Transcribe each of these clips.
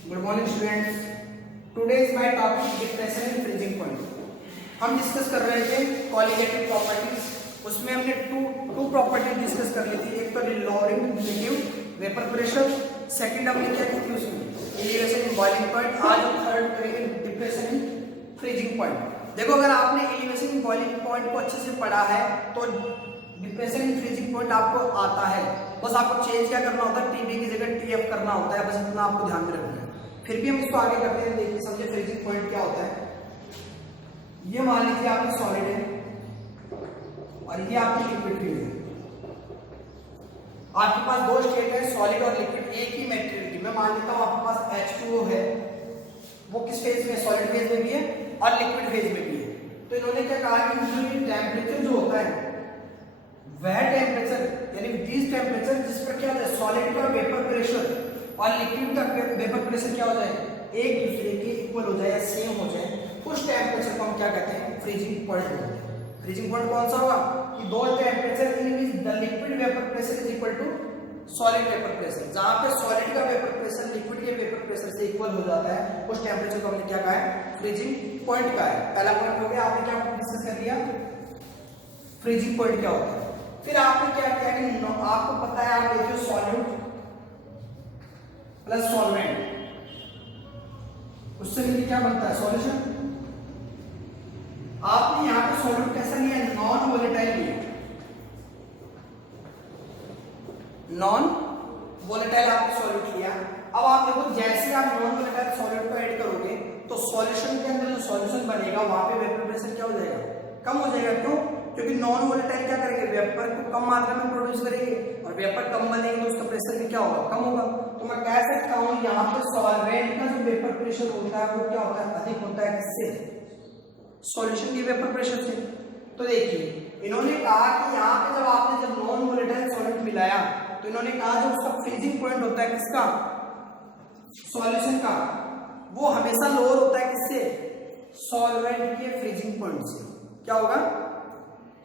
Good morning students. Today is my topic depression in freezing point. हम discuss कर रहे थे कॉलिगेटिव प्रॉपर्टीज। उसमें हमने टू प्रॉपर्टीज डिस्कस कर ली थी। एक तो lowering relative vapour pressure, second हमने क्या की थी उसमें एलिवेशन इन बॉइलिंग पॉइंट। आज हम थर्ड करेंगे डिप्रेशन इन फ्रीजिंग पॉइंट। देखो, अगर आपने एलिवेशन इन बॉइलिंग पॉइंट को अच्छे से पढ़ा है तो डिप्रेशन इन फ्रीजिंग पॉइंट आपको आता है। बस आपको चेंज क्या करना होता है, टीबी की जगह टीएफ करना होता है। बस इतना आपको ध्यान में रखना है। फिर भी हम इसको आगे करते हैं, देखिए समझे फ्रीजिंग पॉइंट क्या होता है। ये मान लीजिए आपकी सॉलिड है और ये आपकी लिक्विड फील्ड है। आपके पास दो स्टेट है, सॉलिड और लिक्विड, एक ही मेटेरियल की। मैं मान लेता हूं आपके पास H2O है, वो किस फेज में, सॉलिड फेज में भी है और लिक्विड फेज में भी है। तो इन्होंने क्या कहा कि टेम्परेचर जो होता है वह टेम्परेचर यानी दिस टेम्परेचर जिस पर क्या होता है, सॉलिड का वेपर प्रेशर और लिक्विड का वेपर प्रेशर क्या हो जाए, एक दूसरे के इक्वल हो जाए या सेम हो जाए, उस टेम्परेचर को हम क्या कहते हैं, फ्रीजिंग पॉइंट बोलते हैं। फ्रीजिंग पॉइंट कौन सा होगा कि दो temperature in which the liquid vapour pressure is equal to solid vapour pressure. जहां पे सॉलिड का वेपर प्रेशर लिक्विड के वेपर प्रेशर से इक्वल हो जाता है, उस टेम्परेचर को हमने क्या कहा है, फ्रीजिंग पॉइंट का है। पहला पॉइंट हो गया, आपने क्या डिस्कस कर लिया, फ्रीजिंग पॉइंट क्या होता है। फिर आपने क्या किया कि आपको पता है, आप देखिए सॉल्यूट प्लस सॉल्वेंट, उससे मिलकर क्या बनता है, सॉल्यूशन। आपने यहां पे सॉल्यूट कैसा लिया, नॉन वोलेटाइल लिया। नॉन वोलेटाइल आपने सॉल्यूट लिया। अब आप देखो, जैसे आप नॉन वोलेटाइल सॉल्यूट को ऐड करोगे तो सॉल्यूशन के अंदर जो सॉल्यूशन बनेगा वहां पे वेपर प्रेशर क्या हो जाएगा, कम हो जाएगा। क्यों? क्योंकि नॉन वोलेटाइल क्या करेंगे, वेपर को कम मात्रा में प्रोड्यूस करेंगे और वेपर कम बनेंगे तो उसका प्रेशर भी क्या होगा, कम होगा। तो मैं कह सकता हूं यहाँ पे सॉल्वेंट का जो वेपर प्रेशर होता है वो क्या होता है, अधिक होता है। किससे? सॉल्यूशन के वेपर प्रेशर से। तो देखिए, इन्होंने कहा कि यहाँ पे जब नॉन वोलेटाइल सॉल्यूट मिलाया तो इन्होंने कहा जो उसका फ्रीजिंग पॉइंट होता है किसका, सॉल्यूशन का, वो हमेशा लोअर होता है। किससे? सॉल्वेंट के फ्रीजिंग पॉइंट से। क्या होगा,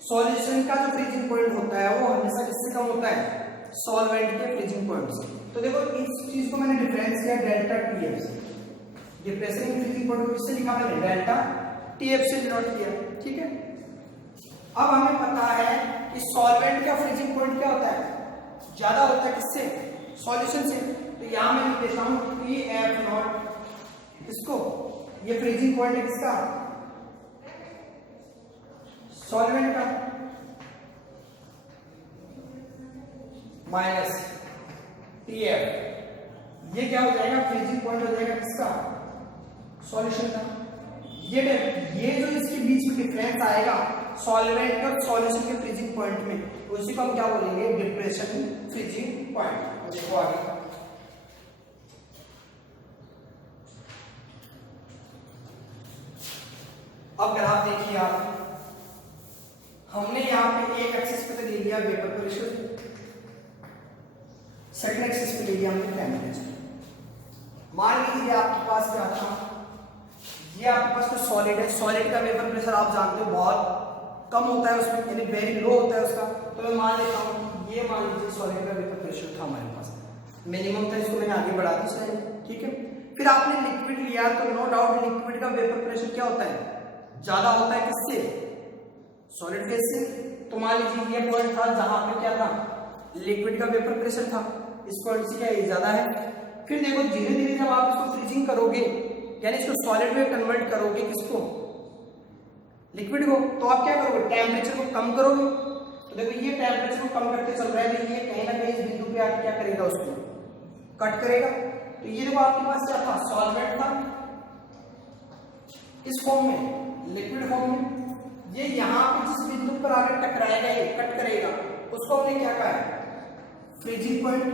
सॉल्यूशन का जो फ्रीजिंग पॉइंट होता है वो हमेशा किससे कम होता है, सॉल्वेंट के फ्रीजिंग पॉइंट से। तो देखो, इस चीज को मैंने डिफरेंस किया डेल्टा टीएफ से। डिप्रेशन इन फ्रीजिंग पॉइंट को किससे लिखा मैंने, डेल्टा टीएफ से डिनोट किया। ठीक है। अब हमें पता है कि सॉल्वेंट का फ्रीजिंग पॉइंट क्या होता है, ज्यादा होता है। किससे? सॉल्यूशन से। तो यहां मैं लिख देता हूं TF नॉट, इसको, ये फ्रीजिंग पॉइंट है किसका, सॉल्वेंट का, माइनस TF, ये क्या हो जाएगा, फ्रीजिंग पॉइंट हो जाएगा किसका, सॉल्यूशन का। ये जो इसके बीच में डिफरेंस आएगा सॉल्वेंट और सॉल्यूशन के फ्रीजिंग पॉइंट में, उसी को हम क्या बोलेंगे, डिप्रेशन फ्रीजिंग पॉइंट। देखो आगे, अब ग्राफ देखिए आप। हमने यहाँ पे एक एक्सिस पे तो ले लिया वेपर प्रेशर, सेकंड एक्सिस पे ले लिया हमने टेम्परेचर। मान लीजिए आपके पास क्या था, ये आपके पास तो सॉलिड है। सॉलिड का वेपर प्रेशर आप जानते हो बहुत कम होता है उसमें, यानी वेरी लो होता है उसका। तो मैं मान लेता हूँ, ये मान लीजिए सॉलिड का वेपर प्रेशर था हमारे पास, मिनिमम था, इसको मैंने आगे बढ़ा दी साइड। ठीक है। फिर आपने लिक्विड लिया तो नो डाउट लिक्विड का वेपर प्रेशर क्या होता है, ज्यादा होता है। किससे? सॉलिड फेज से। तो मान लीजिए ये पॉइंट था जहां पे क्या था, लिक्विड का वेपर प्रेशर था, इस पॉइंट से क्या ये ज्यादा है। फिर देखो, धीरे धीरे जब आप इसको फ्रीजिंग करोगे यानी इसको सॉलिड में कन्वर्ट करोगे, किसको, लिक्विड को, तो आप क्या करोगे, टेम्परेचर को कम करोगे। तो देखो, ये टेम्परेचर को कम करते चल रहा है, लेकिन ये कहीं ना कहीं इस बिंदु पे आके क्या करेगा, उसको कट करेगा। तो ये देखो आपके पास क्या था, सॉल्वेंट था इस फॉर्म में, लिक्विड फॉर्म में। ये यहाँ पे जिस बिंदु पर आकर टकराएगा, ये कट करेगा, उसको हमने क्या कहा है, फ्रीजिंग पॉइंट।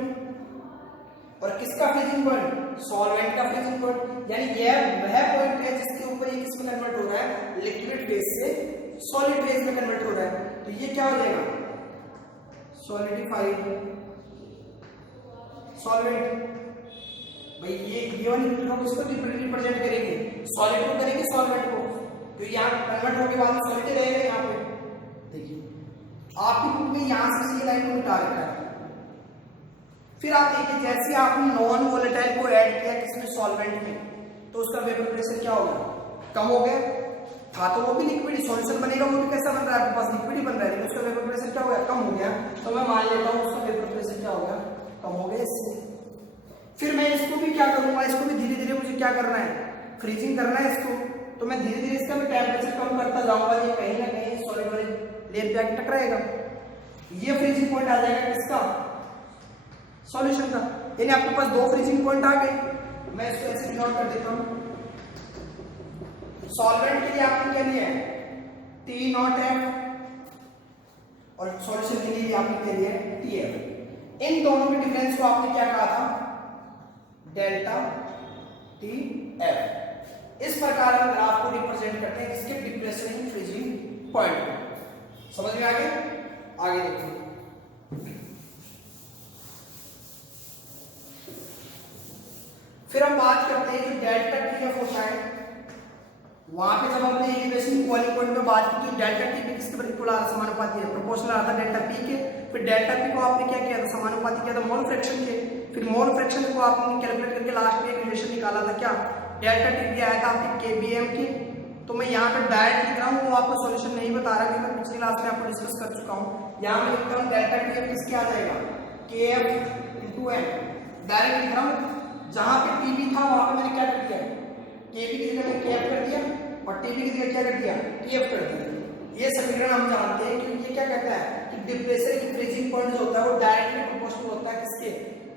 और किसका फ्रीजिंग पॉइंट, सॉल्वेंट का फ्रीजिंग पॉइंट। यानी यह वह पॉइंट है जिसके ऊपर ये किसमें कन्वर्ट हो रहा है, लिक्विड फेज से सॉलिड फेज में कन्वर्ट हो रहा है। तो ये क्या हो जाएगा, सॉलिडिफाइड सॉल्वेंट। भाई ये वाली लोग इसको रिप्रेजेंट करेंगे, सॉलिड को करेंगे सॉल्वेंट को, तो यहाँ कन्वर्ट होने के बाद सॉलिड रहेगा। यहाँ पे देखिए आपकी बुक में यहाँ से ये लाइन को मिटा रखा है, फिर आप देखिए जैसे आपने नॉन वोलेटाइल को ऐड किया किसमें, सॉल्वेंट में, तो उसका वेपर प्रेशर क्या हो गया, कम हो गया। था तो वो भी लिक्विड, सॉल्यूशन बनेगा वो भी कैसा बन रहा है, आपके पास लिक्विड ही बन रहा है, लेकिन उसका वेपर प्रेशर क्या हो गया, कम हो गया। तो मैं मान लेता हूँ उसका वेपर प्रेशर क्या हो गया, कम हो गया इससे। फिर मैं इसको भी क्या करूंगा, इसको भी धीरे धीरे मुझे क्या करना है, फ्रीजिंग करना है इसको। तो मैं धीरे धीरे इसका मैं टेम्परेचर कम करता जाऊंगा, ये कहीं ना कहीं सॉलिड वाले लेयर पे आके टकराएगा। ये फ्रीजिंग पॉइंट आ जाएगा किसका, सॉल्यूशन का। यानी आपके पास दो फ्रीजिंग पॉइंट आ गए। मैं इसको ऐसे नोट कर देता हूं। सॉल्वेंट के लिए आपने क्या लिया है, T नॉट F, और सॉल्यूशन के लिए भी आपने क्या लिया है, TF। इन दोनों के डिफरेंस को आपने क्या कहा था, डेल्टा TF। इस प्रकार हम ग्राफ को रिप्रेजेंट करते हैं इसके डिप्रेशन इन फ्रीजिंग पॉइंट। समझ में आ गया, आगे देखिए। फिर हम बात करते हैं जो डेल्टा TF होता है, वहां पे जब हमने एलिवेशन बॉइलिंग पॉइंट में बात की तो डेल्टा टी पे किसके बिल्कुल समानुपाती है, प्रोपोर्शनल आता डेल्टा पी के। फिर डेल्टा पी को आपने क्या किया था, समानुपाती किया था मोल फ्रैक्शन के। फिर मोल फ्रैक्शन को आपने कैलकुलेट करके लास्ट में एक रिलेशन निकाला था, क्या डेल्टा टी पी आया था आपके केबीएम के। तो मैं यहाँ पे डायरेक्ट लिख रहा हूँ, वो आपको सॉल्यूशन नहीं बता रहा कि मैं पिछली क्लास में आपको डिस्कस कर चुका हूँ। यहाँ पे लिखता हूँ डेल्टा टी एफ किसके आ जाएगा, के एफ इंटू एम, डायरेक्ट लिख रहा हूँ। जहां पे टीबी था वहां पे मैंने क्या कर दिया, केबी की जगह में केएफ कर दिया और टीबी की जगह क्या कर दिया, टीएफ कर दिया। ये समीकरण हम जानते हैं क्योंकि ये क्या कहता है कि डिप्रेशर की फ्रीजिंग पॉइंट जो होता है वो डायरेक्टली प्रोपोर्शनल होता है किसके,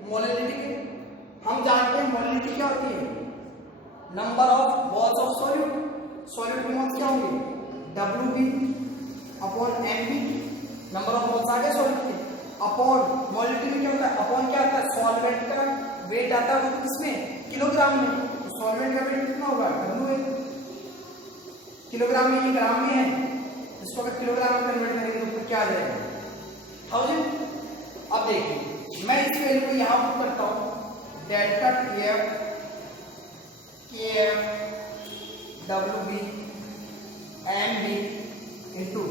मोलैलिटी के। हम जानते हैं मोलैलिटी क्या होती है, number of moles of solute. Solute के मोल्स क्या होंगे, WB upon MB, number of moles आ गए सॉल्यूट के, अपॉन मोलैलिटी में क्या होता है, अपॉन क्या आता है, सॉल्वेंट का वेट आता है किसमें, किलोग्राम में। तो सॉल्वेंट का वेट कितना होगा, WA, किलोग्राम में, ग्राम में है, इसको अगर किलोग्राम में कन्वर्ट करेंगे तो क्या आ जाएगा, 1000। अब देखिए मैं इस वैल्यू को यहां पुट करता हूं, delta TF KF WB MB into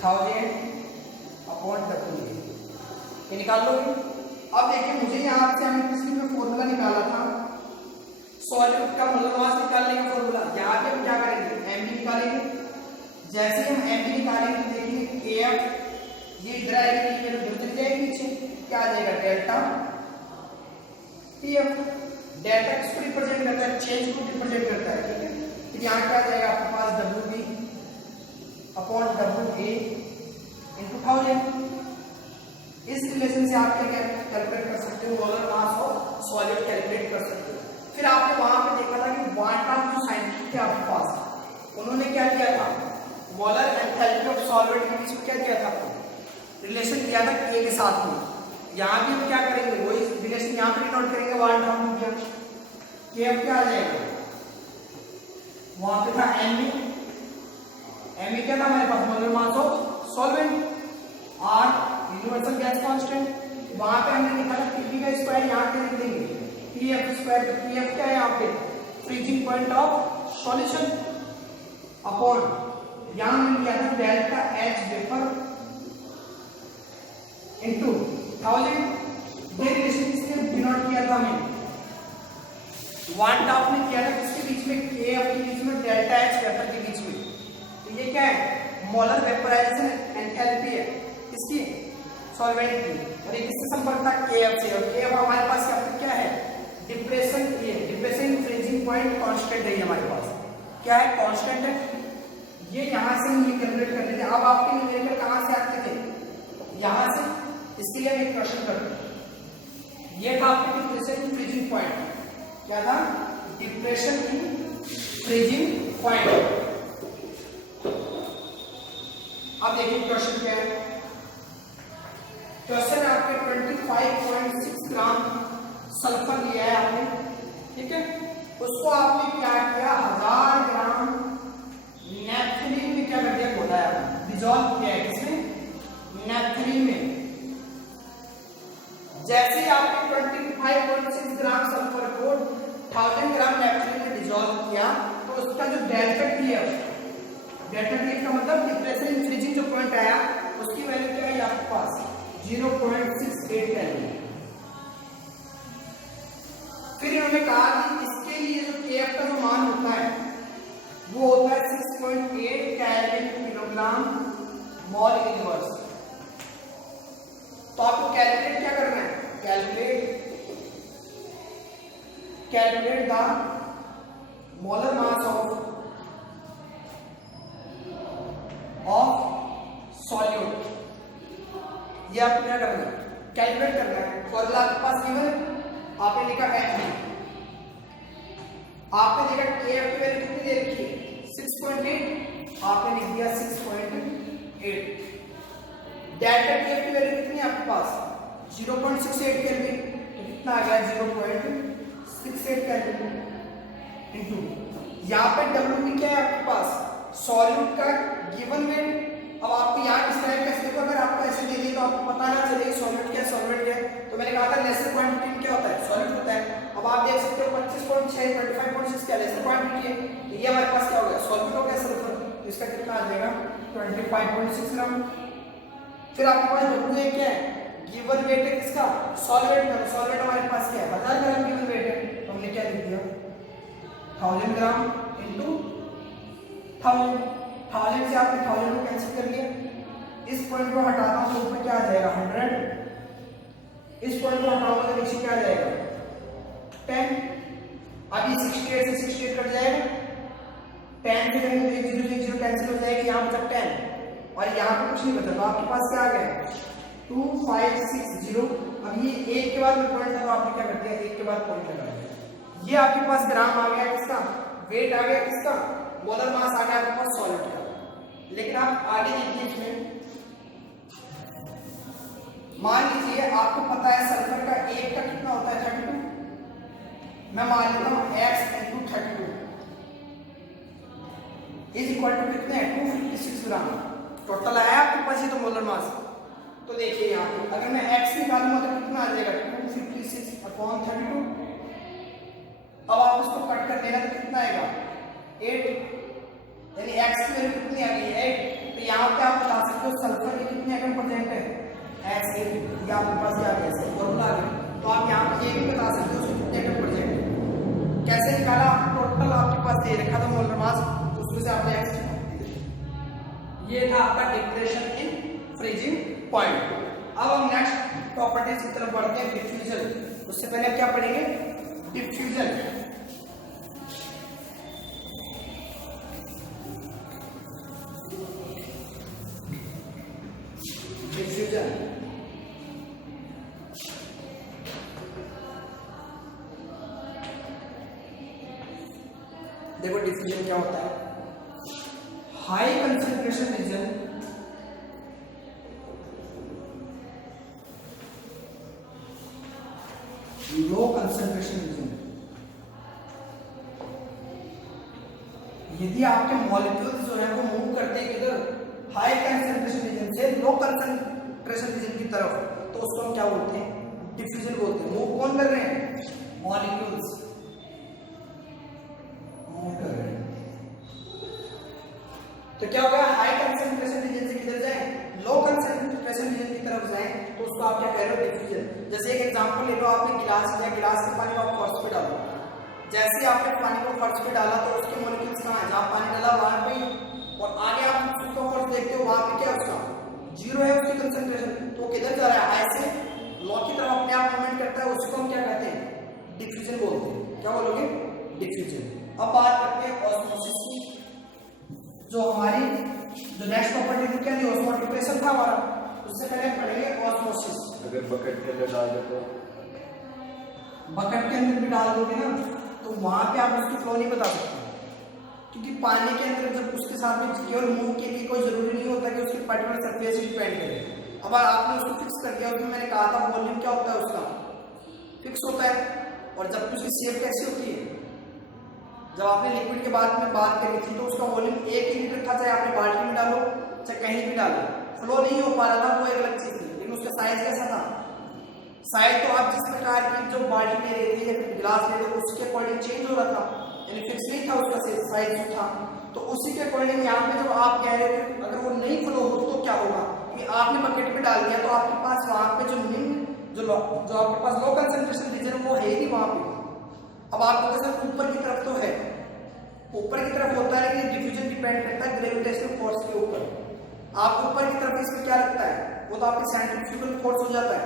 1000 upon WA, ये निकाल लो। अब देखिए मुझे यहाँ से हमने किसी में फॉर्मूला निकाला था सॉल्यूट का मोलर मास निकालने का फॉर्मूला। यहाँ पे हम क्या करेंगे, MB निकालेंगे। जैसे हम MB निकालेंगे तो देखिए KF ये इधर आएगी, ये उधर चली जाएगी नीचे, क्या आ जाएगा, डेल्टा TF। डेल्टा किसको रिप्रेजेंट करता है, चेंज को रिप्रेजेंट करता है, ठीक है। फिर यहाँ क्या आ जाएगा आपके पास, WB अपॉन WA इंटू 1000। इस रिलेशन से आप क्या कैलकुलेट कर सकते हो, molar mass of solid calculate कर सकते हो। फिर आपने वहां पे देखा था कि वार्नटाम जो साइंटिस्ट थे आपके पास, उन्होंने क्या किया था, मोलर एंथैल्पी ऑफ सॉल्वेंट के बीच में क्या किया था, रिलेशन दिया था K के साथ में। यहाँ भी हम क्या करेंगे, वही रिलेशन यहाँ पे नोट करेंगे, वार्नटाम ने दिया K अब क्या आ जाएगा, वहां पे था MB क्या था हमारे पास, molar mass of solvent, R universal gas constant. वहां पे हमने लिखा था TB का स्क्वायर, यहाँ पे लिख देंगे TF स्क्वायर। तो TF क्या है यहाँ पे, freezing point of solution, upon यहाँ हमने लिया था डेल्टा H वेपर इनटू 1000। ये रिलेशन किसने डिनोट किया था, हमें वार्नटाम ने किया था किसके बीच में, KF के बीच में, डेल्टा H वेपर के बीच में। तो ये क्या है, मोलर वेपराइजेशन एंथैल्पी है किसकी, सॉल्वेंट की, और ये किससे संपर्क था, KF से। और KF हमारे पास क्या है, डिप्रेशन, ये डिप्रेशन फ्रीजिंग पॉइंट कांस्टेंट है हमारे पास, क्या है, कांस्टेंट है। ये यहां से हम ये कैलकुलेट कर लेते हैं। अब आपके न्यूमेरिकल कहां से आते थे, यहां से, इसके लिए हम एक क्वेश्चन करते हैं। ये था आपके डिप्रेशन इन फ्रीजिंग पॉइंट, क्या था, डिप्रेशन इन फ्रीजिंग पॉइंट। अब देखिए क्वेश्चन क्या है, क्वेश्चन आपके 25.6 ग्राम सल्फर लिया है आपने, ठीक है। उसको आपने क्या किया, 1000 ग्राम नेपथलीन में क्या कर दिया, घोटाया, डिसॉल्व किया है किसमें, नेपथलीन में। जैसे ही आपने 25.6 ग्राम सल्फर को 1000 ग्राम नेपथलीन में डिसॉल्व किया तो उसका जो डेल्टा TF का मतलब डिप्रेशन इन फ्रीजिंग जो पॉइंट आया उसकी वैल्यू क्या है आपके पास, 0.68 केल्विन। फिर इन्होंने कहा कि इसके लिए जो KF का जो मान होता है वो होता है 6.8 केल्विन किलोग्राम मोल इनवर्स। तो आपको कैलकुलेट क्या करना है, calculate the molar mass of solute. ये आपको क्या करना है, कैलकुलेट करना है। फॉर्मूला आपके पास गिवन, आपने लिखा Fe, आपने लिखा KF की वैल्यू कितनी दे रखी है 6.8, आपने लिख दिया 6.8। डेल्टा KF की वैल्यू कितनी है आपके पास 0.68 केल्विन, तो कितना आ गया 0.68 केल्विन इनटू यहाँ पे W भी क्या है आपके पास सॉल्यूट का गिवन वेट। अब आपको यहाँ डिस्क्राइब कैसे, देखो अगर आपको ऐसे दे दिए तो आपको पता ना चले सॉल्यूट क्या सॉल्वेंट क्या है। तो मैंने कहा था लेसर क्वांटिटी में क्या होता है सॉल्यूट होता है। अब आप देख सकते हो 25.6 25.6 क्या लेसर क्वांटिटी है, तो ये हमारे पास क्या हो गया सॉल्यूट हो गया सल्फर, तो इसका कितना आ जाएगा 25.6 ग्राम। फिर आपके पास W क्या है गिवन वेट है किसका सॉल्वेंट का, सॉल्वेंट हमारे पास क्या है 1000 ग्राम गिवन वेट है, तो हमने क्या लिख दिया 1000 ग्राम इनटू 1000 से आपने 1000 को कैंसिल कर लिया, इस पॉइंट को हटाता हूं तो ऊपर क्या आ जाएगा 100, इस पॉइंट को हटाऊंगा तो नीचे क्या आ जाएगा 10। अभी 68 से 68 कट जाएगा, 10 से 0 कैंसिल हो जाएगी, यहाँ बचा 10 और यहाँ पे कुछ नहीं बचा, तो आपके पास क्या आ गया 2560। अब ये एक के बाद में पॉइंट था तो आपने क्या कर दिया एक के बाद पॉइंट लगा दिया। ये आपके पास ग्राम आ गया किसका, वेट आ गया किसका, मोलर मास आ गया आपके पास सॉलिड का। लेकिन आप आगे देखिए इसमें मान लीजिए आपको पता है सल्फर का एक का कितना होता है 32, मैं मान लेता हूं x into 32 is equal to कितने हैं 256 ग्राम टोटल आया आपके पास ये तो मोलर मास। तो देखिए यहाँ पे अगर मैं x निकालूंगा तो कितना आ जाएगा 256/32। अब आप उसको कट कर देना तो कितना आएगा 8, यानी x की वैल्यू कितनी आ गई 8। तो यहाँ पे आप बता सकते हो सल्फर की कितनी एटम परसेंट है x, ये आपके पास क्या आ गया फॉर्मूला आ गया। तो आप यहाँ पे ये भी बता सकते हो उसको कितने एटम परसेंट है, कैसे निकाला टोटल आपके पास दे रखा था मोलर मास, उसमें से आपने x ये था आपका डिप्रेशन इन फ्रीजिंग पॉइंट। अब हम नेक्स्ट प्रॉपर्टीज की तरफ बढ़ते हैं डिफ्यूजन। उससे पहले क्या पढ़ेंगे डिफ्यूजन। डिफ्यूजन देखो डिफ्यूजन क्या होता है, high concentration region low concentration region. यदि आपके मॉलिक्यूल्स जो है वो मूव करते हैं किधर हाई कंसंट्रेशन रीजन से लो कंसंट्रेशन रीजन की तरफ, तो उसको हम क्या बोलते हैं डिफ्यूजन बोलते हैं। मूव कौन कर रहे हैं मॉलिक्यूल्स मूव कर रहे हैं। तो क्या होगा हाई कंसंट्रेशन रीजन से किधर जाए लो कंसंट्रेशन रीजन की तरफ जाए, तो उसको आप क्या कह रहे हो डिफ्यूजन। जैसे एक एग्जांपल ले लो, आपने गिलास लिया, गिलास के पानी को आप फर्श पे डालो, जैसे आपने पानी को फर्श पे डाला तो उसके मॉलिक्यूल्स कहाँ है, जहाँ पानी डाला वहां पे, और आगे आप उसको फर्श देखते हो वहां पे क्या उसका जीरो है उसकी कंसंट्रेशन, तो किधर जा रहा है ऐसे लो की तरफ अपने आप मूवमेंट करता है, उसको हम क्या कहते हैं डिफ्यूजन बोलते हैं। क्या बोलोगे डिफ्यूजन। अब बात करते हैं ऑस्मोसिस की, जो हमारी जो नेक्स्ट प्रॉपर्टी थी क्या थी ऑस्मोटिक प्रेशर था हमारा। उससे पहले पढ़ेंगे ऑस्मोसिस। अगर बकेट के अंदर डाल दो तो बकेट के अंदर भी डाल दोगे ना तो वहां पे आप उसकी फ्लो नहीं बता सकते, क्योंकि पानी के अंदर जब उसके साथ में केवल मूव के लिए कोई जरूरी नहीं होता कि उसके पर्टिकुलर सरफेस डिपेंड करे। अब आपने उसको फिक्स कर दिया, उसमें मैंने कहा था वॉल्यूम क्या होता है उसका फिक्स होता है, और जब उसकी शेप कैसी होती है, जब आपने लिक्विड के बारे में बात करी थी तो उसका वॉल्यूम 1 ही लीटर था, चाहे आपने बाल्टी में डालो चाहे कहीं भी डालो, फ्लो नहीं हो पा रहा था वो एक अलग चीज थी, लेकिन उसका साइज कैसा था, साइज तो आप जिस प्रकार की जो बाल्टी ले रहे थे या गिलास ले रहे थे उसके अकॉर्डिंग चेंज हो रहा था, यानी फिक्स नहीं था उसका साइज जो था। तो उसी के अकॉर्डिंग यहाँ पे जब आप कह रहे थे अगर वो नहीं फ्लो हो तो क्या होगा कि आपने बकेट में डाल दिया तो आपके पास वहां पे जो निम्न जो आपके पास लो कंसंट्रेशन रीजन वो है ही नहीं वहां पे, अब आपको सर ऊपर की तरफ तो है, ऊपर की तरफ होता है कि डिफ्यूजन डिपेंड करता है ग्रेविटेशनल फोर्स के ऊपर। आप ऊपर की तरफ इसमें क्या लगता है, वो तो आपके सेंट्रीफ्यूगल फोर्स हो जाता है।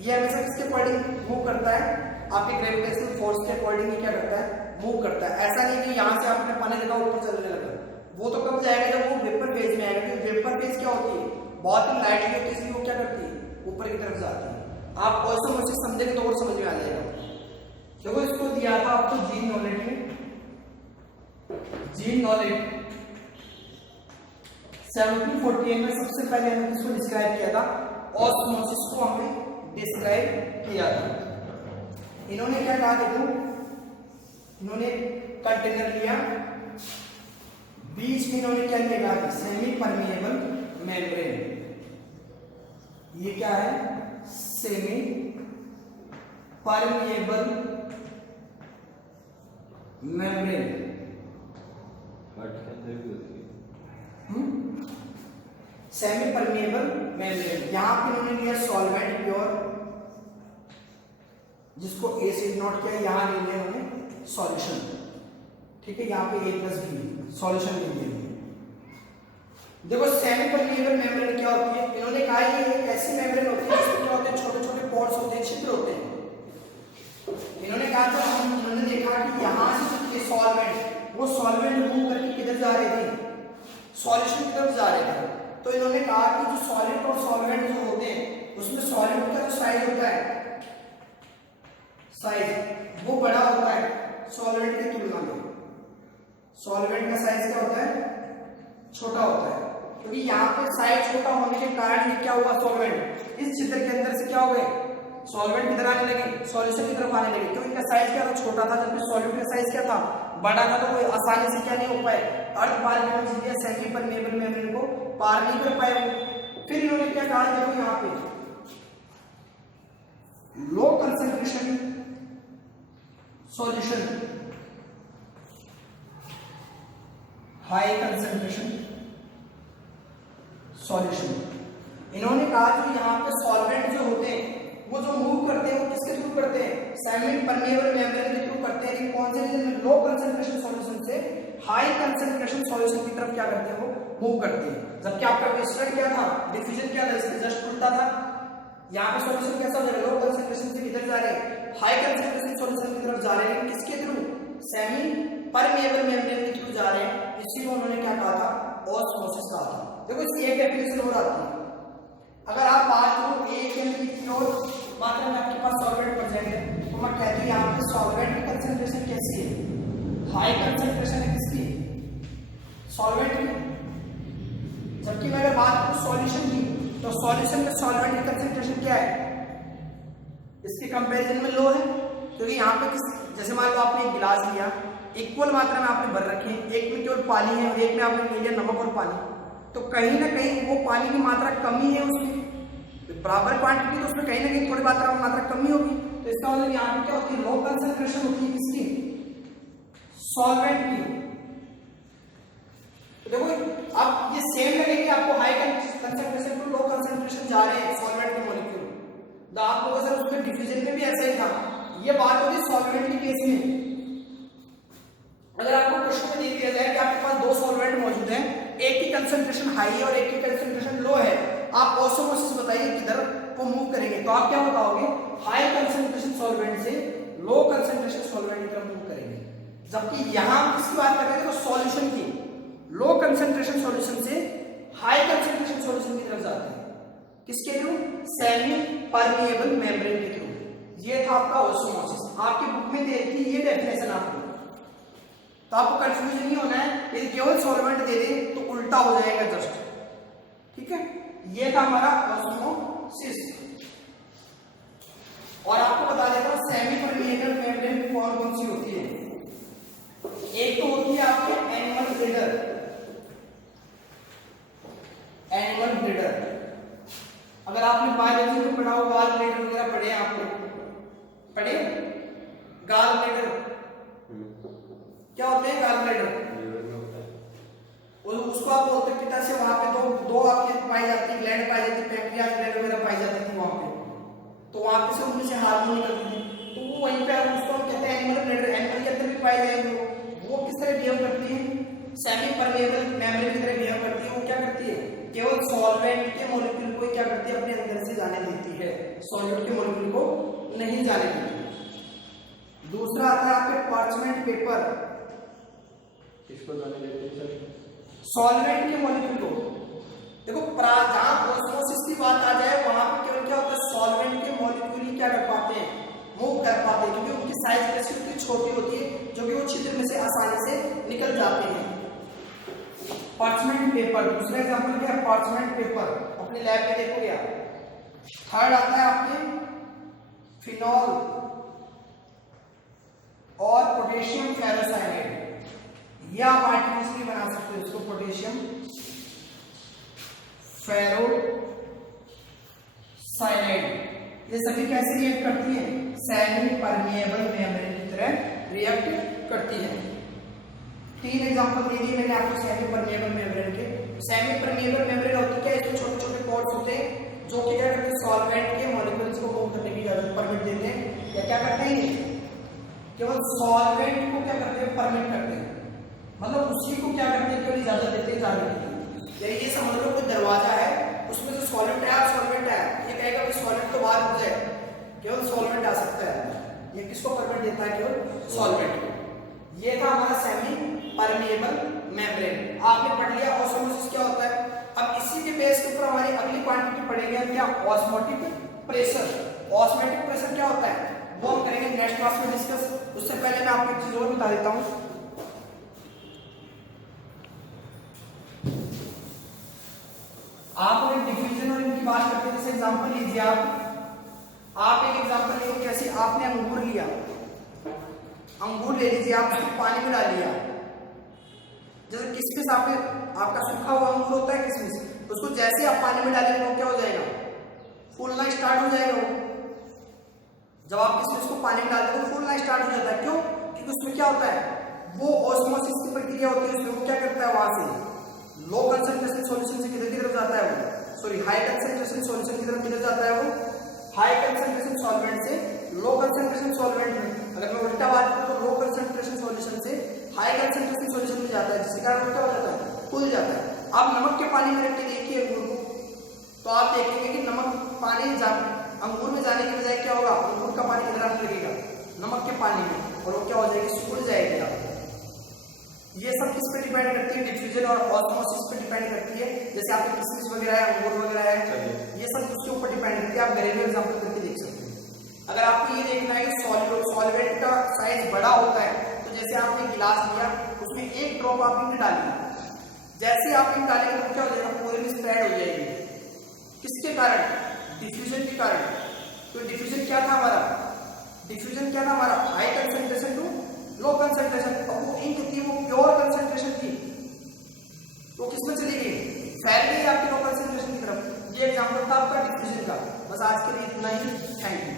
ये हमेशा किसके अकॉर्डिंग मूव करता है, आपके ग्रेविटेशनल फोर्स के अकॉर्डिंग ही क्या करता है, मूव करता है। ऐसा नहीं कि यहाँ से आपने पानी देखा ऊपर चलने लगा, वो तो कब जाएगा जब वो वेपर फेज में आएगा। क्योंकि वेपर फेज क्या होती है, बहुत ही लाइट होती है, इसलिए वो क्या करती है, ऊपर की तरफ जाती है। आप ऑस्मोसिस समझेंगे तो और समझ में आ जाएगा। देखो इसको दिया था आपको जीन नॉलेज में, जीन नॉलेज 1748 में सबसे पहले हमने किसको डिस्क्राइब किया था, ऑस्मोसिस को हमने डिस्क्राइब किया था। इन्होंने क्या कहा, देखो इन्होंने कंटेनर लिया, बीच में इन्होंने क्या लिया, सेमी परमिएबल मेम्ब्रेन। ये क्या है, semi permeable membrane. Semi permeable membrane. यहां पे इन्होंने लिया सॉल्वेंट प्योर, जिसको ए से नोट किया, यहां ले लिया इन्होंने सॉल्यूशन। ठीक है, यहाँ पे A+B सॉल्यूशन ले लिया। देखो सेमी परमिएबल मेम्ब्रेन क्या होती है, इन्होंने कहा ये एक ऐसी मेम्ब्रेन होती है जिसमें क्या होते हैं, छोटे छोटे पोर्स होते हैं, छिद्र होते हैं। इन्होंने कहा था, इन्होंने देखा कि यहाँ से जो सॉल्वेंट, वो सॉल्वेंट मूव करके किधर जा रहे थे, सॉल्यूशन की तरफ जा रहे थे। तो इन्होंने कहा कि जो सॉलिड और सॉल्वेंट जो होते हैं, उसमें सॉलिड का जो साइज होता है, साइज वो बड़ा होता है सॉल्वेंट की तुलना में। सॉल्वेंट का साइज क्या होता है, छोटा होता है। क्योंकि यहाँ पे साइज छोटा होने के कारण ये क्या हुआ, सॉल्वेंट इस छिद्र के अंदर से क्या हो गए, सॉल्वेंट किधर आने लगे, सॉल्यूशन की तरफ आने लगे। क्योंकि इनका साइज क्या था, छोटा था, जबकि सॉल्यूट का साइज क्या था, बड़ा था। तो कोई आसानी से क्या नहीं हो पाए, अर्थ पार नहीं, सेमी परमिएबल मेम्ब्रेन को पार नहीं कर पाए वो। फिर इन्होंने क्या कहा, देखो यहाँ पे low concentration solution, high concentration solution. इन्होंने कहा कि यहाँ पे सॉल्वेंट जो होते हैं वो जो मूव करते हैं वो किसके थ्रू करते हैं, सेमी परमिएबल मेम्ब्रेन के थ्रू करते हैं। कौन से रीजन में, लो कंसंट्रेशन सॉल्यूशन से हाई कंसंट्रेशन सॉल्यूशन की तरफ क्या करते हैं, वो मूव करते हैं। जबकि आपका वेस्टर्न क्या था, डिफ्यूजन क्या था, इसके जस्ट उल्टा था। यहाँ पे सॉल्यूशन कैसा हो जाएगा, लो कंसंट्रेशन से किधर जा रहे हैं, हाई कंसंट्रेशन सॉल्यूशन की तरफ जा रहे हैं, लेकिन किसके थ्रू, सेमी परमिएबल मेम्ब्रेन के थ्रू जा रहे हैं। इसी को उन्होंने क्या कहा था, ऑस्मोसिस कहा था। देखो इसकी एक डेफिनेशन और आती है, अगर आप बात करो एक प्योर मात्रा में आपके पास सॉल्वेंट बच जाएंगे, तो मैं कहती हूँ यहाँ पे सॉल्वेंट की कंसंट्रेशन कैसी है, हाई कंसंट्रेशन है किसकी, सॉल्वेंट की। जबकि मैं अगर बात करूँ सॉल्यूशन की, तो सॉल्यूशन में सॉल्वेंट की कंसंट्रेशन क्या है, इसके कंपैरिजन में लो है। क्योंकि यहाँ पे जैसे मान लो आपने एक गिलास लिया, इक्वल मात्रा में आपने भर रखे हैं, एक में केवल पानी है और एक में आपने ले लिया नमक और पानी, तो कहीं ना कहीं वो पानी की मात्रा कमी है, उसमें बराबर क्वांटिटी, तो उसमें कहीं ना कहीं थोड़ी मात्रा कमी होगी। तो इसका मतलब यहाँ पे क्या होती है, लो कंसंट्रेशन होती है किसकी, सॉल्वेंट की। तो देखो अब ये सेम लगेगी आपको, high concentration to low concentration जा रहे हैं सॉल्वेंट के मॉलिक्यूल, तो आप लोगों सर उसमें डिफ्यूजन में भी ऐसा ही था। ये बात होती है सॉल्वेंट के केस में। अगर आपको प्रश्न में दे दिया जाए कि आपके पास दो सॉल्वेंट मौजूद हैं, एक की कंसंट्रेशन हाई है और एक की कंसंट्रेशन लो है, आप ऑस्मोसिस बताइए किधर को मूव करेंगे, तो आप क्या बताओगे, हाई कंसंट्रेशन सॉल्वेंट से लो कंसंट्रेशन सॉल्वेंट की तरफ मूव करेंगे। जबकि यहां किसकी बात कर रहे हैं, तो सॉल्यूशन की, लो कंसंट्रेशन सॉल्यूशन से हाई कंसंट्रेशन सॉल्यूशन की तरफ जाते हैं, किसके थ्रू, सेमी परमिएबल मेम्ब्रेन के थ्रू। ये था आपका ऑस्मोसिस। आपकी बुक में दे रखी ये डेफिनेशन आपको, तो आपको कंफ्यूजन नहीं होना है, यदि केवल सॉल्वेंट दे दे तो उल्टा हो जाएगा जस्ट। ठीक है, ये था हमारा ऑस्मोसिस। और आपको बता देता हूं सेमी परमिएबल मेम्ब्रेन कौन कौन सी होती है। एक तो होती है आपके एनिमल ब्रीडर, एनिमल ब्रीडर। अगर आपने बायोलॉजी में पढ़ा हो, गाल ब्लैडर वगैरह पढ़े हैं आपने, पढ़े गाल ब्लैडर क्या होते हैं, गाल ब्लैडर उसको आप बोलते हैं पिता से, वहां पे दो आपके पाई जाती है, ग्लैंड पाई जाती है, पैंक्रियाज ग्लैंड वगैरह पाई जाती थी वहां पे, तो वहां पे से उनमें से हार्मोन निकलती थी, तो वो वहीं पे उसको हम कहते हैं एनिमल ब्लैडर। पाई जाएंगी वो किस तरह बिहेव करती है, सेमी परमेबल मेम्ब्रेन की तरह बिहेव करती है। वो क्या करती है, केवल सॉल्वेंट के मॉलिक्यूल को क्या करती है, अपने अंदर से जाने देती है, सॉलिड के मॉलिक्यूल को नहीं जाने देती। दूसरा आता है आपके पार्चमेंट पेपर, किसको जाने देते हैं सर? सॉल्वेंट के मॉलिक्यूल को। देखो जहां ऑस्मोसिस की बात आ जाए वहां पर केवल क्या होता है, सॉल्वेंट के मॉलिक्यूल ही क्या कर पाते हैं, मूव कर पाते हैं, क्योंकि उनकी साइज कैसी होती है, छोटी होती है, जो कि वो छिद्र में से आसानी से निकल जाते हैं। पार्चमेंट पेपर, दूसरा एग्जांपल क्या है, पार्चमेंट पेपर, अपने लैब में देखोगे आप। थर्ड आता है आपके फिनॉल और पोटेशियम फेरोसाइनाइड, या आप आर्टिफिशियली बना सकते हो इसको, पोटेशियम फेरोसाइनाइड। ये सभी कैसे रिएक्ट करती हैं, सेमी परमेएबल मेम्ब्रेन की तरह रिएक्ट करती है। तीन एग्जांपल दे दिए मैंने आपको सेमी परमेएबल मेम्ब्रेन के। सेमी परमेएबल मेम्ब्रेन होती क्या है, इसमें छोटे छोटे पोर्स होते हैं जो कि क्या करते हैं, सॉल्वेंट के मॉलिक्यूल्स को मूव करने की इजाजत परमिट देते हैं, या क्या करते हैं, केवल सॉल्वेंट को क्या करते हैं, परमिट करते हैं, मतलब उसी को क्या करते हैं, केवल इजाजत देते हैं जाने की। ये समझ लो कोई दरवाजा है, उसमें जो सॉल्वेंट है, सॉल्वेंट है, ये कहेगा कि सॉल्वेंट तो बाहर हो जाए, केवल सॉल्वेंट आ सकता है, ये किसको परमिट देता है, केवल सॉल्वेंट। ये था हमारा सेमी परमेएबल मेम्ब्रेन। आपने पढ़ लिया ऑस्मोसिस क्या होता है। अब इसी के बेस के ऊपर हमारी अगली क्वांटिटी पढ़ेंगे हम क्या, ऑस्मोटिक प्रेशर। ऑस्मोटिक प्रेशर क्या होता है वो हम करेंगे नेक्स्ट क्लास में डिस्कस। उससे पहले मैं आपको एक चीज और बता देता हूं, आप अगर डिफ्यूजन और इनकी बात करते हैं, जैसे एग्जांपल लीजिए आप एक एग्जांपल लीजिए, कैसे आपने अंगूर लिया, अंगूर ले लीजिए, आप उसको पानी में डाल लिया, जैसे किशमिश आपका सूखा हुआ अंगूर होता है किशमिश, उसको जैसे आप पानी में डालेंगे वो क्या हो जाएगा, फूलना स्टार्ट हो जाएगा। वो जब आप किशमिश को पानी में डालते हो तो फूलना स्टार्ट हो जाता है, क्यों, क्योंकि उसमें क्या होता है, वो ऑस्मोसिस की प्रक्रिया होती है, उसमें वो क्या करता है, वहां से लो कंसंट्रेशन सॉल्यूशन से किधर की तरफ जाता है वो, सॉरी हाई कंसंट्रेशन सॉल्यूशन की तरफ किधर जाता है वो, हाई कंसंट्रेशन सॉल्वेंट से लो कंसंट्रेशन सॉल्वेंट में। अगर मैं उल्टा बात करूं तो लो कंसंट्रेशन सॉल्यूशन से हाई कंसंट्रेशन सॉल्यूशन में जाता है, जिसके कारण क्या हो जाता है, फूल जाता है। आप नमक के पानी में रख के देखिए अंगूर को, तो आप देखेंगे कि नमक पानी अंगूर में जाने की बजाय क्या होगा, अंगूर का पानी किधर आने लगेगा, नमक के पानी में, और वो क्या हो जाएगी, सिकुड़ जाएगी। आप ये सब किस पे डिपेंड करती है, डिफ्यूजन और ऑस्मोसिस पे डिपेंड करती है। जैसे आपके किशमिश वगैरह है, अंगूर वगैरह है, ये सब उसके ऊपर डिपेंड करती है। आप घरेलू एग्जांपल करके देख सकते हैं। अगर आपको ये देखना है कि सॉल्वेंट का साइज बड़ा होता है, तो जैसे आपने गिलास लिया, उसमें एक ड्रॉप आप इंक डालिए, जैसे आप इंक डालेंगे तो क्या हो जाएगा, पूरे में स्प्रेड हो जाएगी। किसके कारण, डिफ्यूजन के कारण। तो डिफ्यूजन क्या था हमारा, डिफ्यूजन क्या था हमारा, high concentration to low concentration. अब वो इंक थी वो प्योर कंसंट्रेशन थी, तो किसमें चली गई, फैल गई आपकी लो कंसंट्रेशन की तरफ। ये एग्जांपल था आपका डिफ्यूजन का। बस आज के लिए इतना ही, थैंक यू।